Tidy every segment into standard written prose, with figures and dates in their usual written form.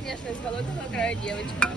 конечно, из холодного края девочка.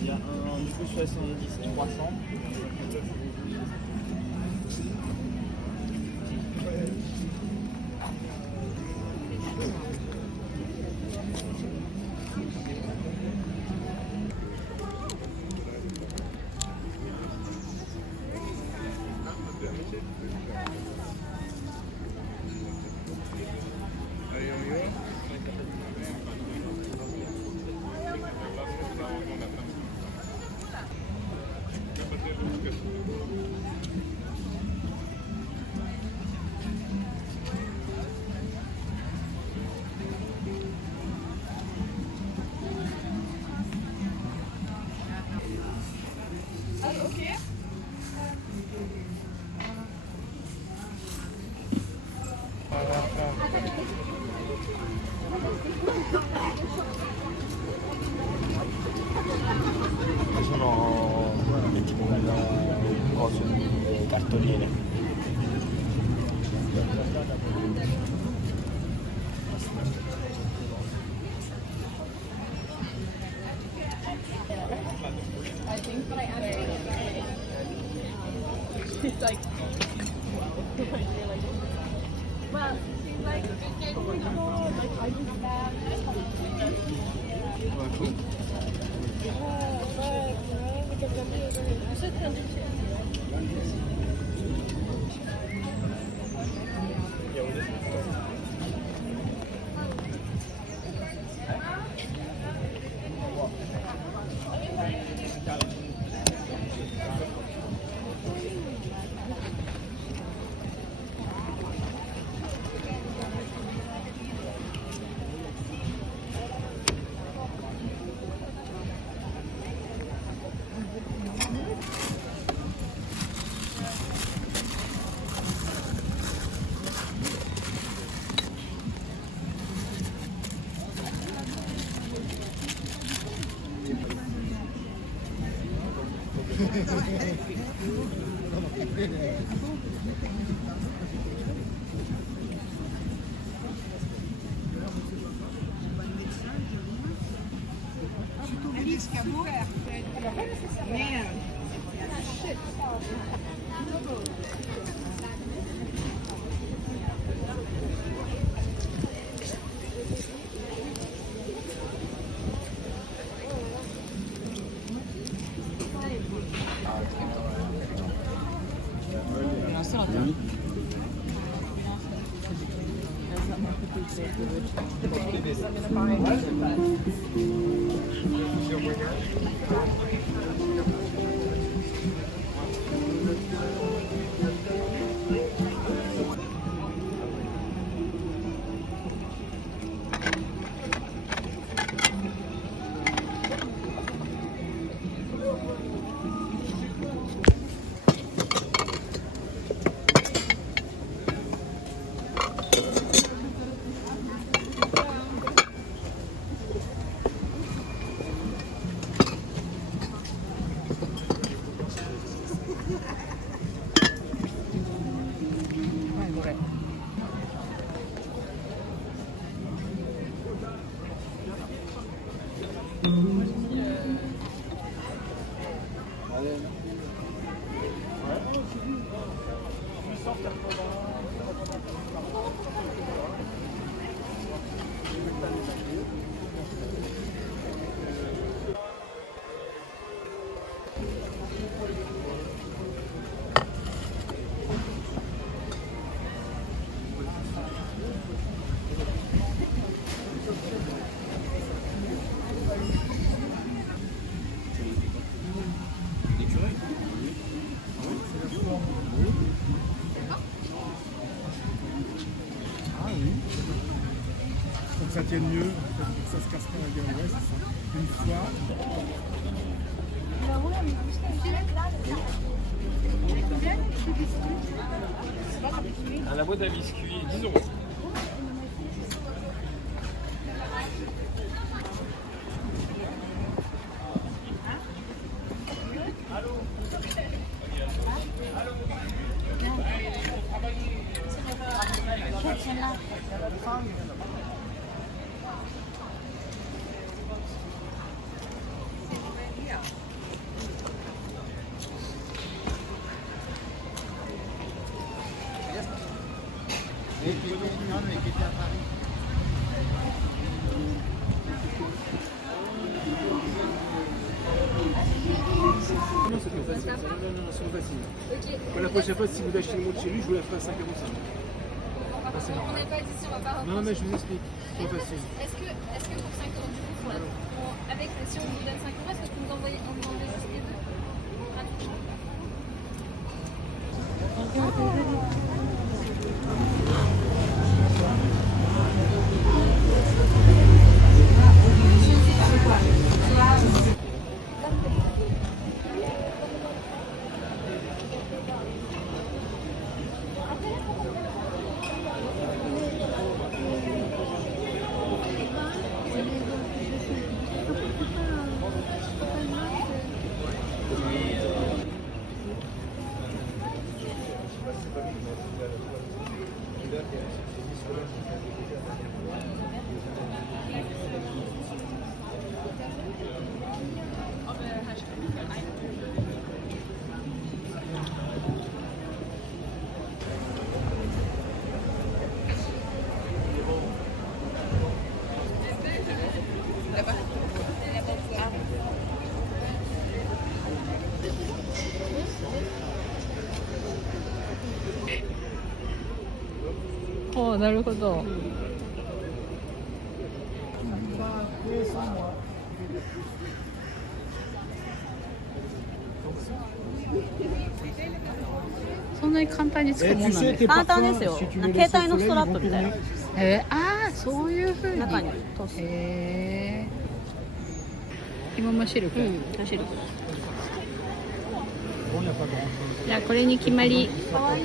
Il y a un du coup 70, 300. Sono tipo cose di cartoline. I think, but I asked her. She's like, well, she's like, oh my god, like I just bad. ça tienne mieux, ça se casse pas la gueule, ouais, c'est ça. Une fois. La boîte à biscuits, 10 euros. Non, c'est trop facile. Non, c'est trop facile. Pour la prochaine fois, si vous achetez une montre chez lui, je vous la ferai à 5,5 €. On n'est pas d'ici, on va pas. Non, mais je vous explique. C'est trop facile. Est-ce que pour 5 euros du coup, avec, si on vous donne 5 euros, est-ce que vous nous envoyez juste les deux gratuitement? Oh, なるほど。そんなに簡単につくもんなんですか？簡単ですよ。携帯のストラップみたいな。ああ、そういうふうに。中に通す。紐もシルク。シルク。じゃあこれに決まり。かわいい。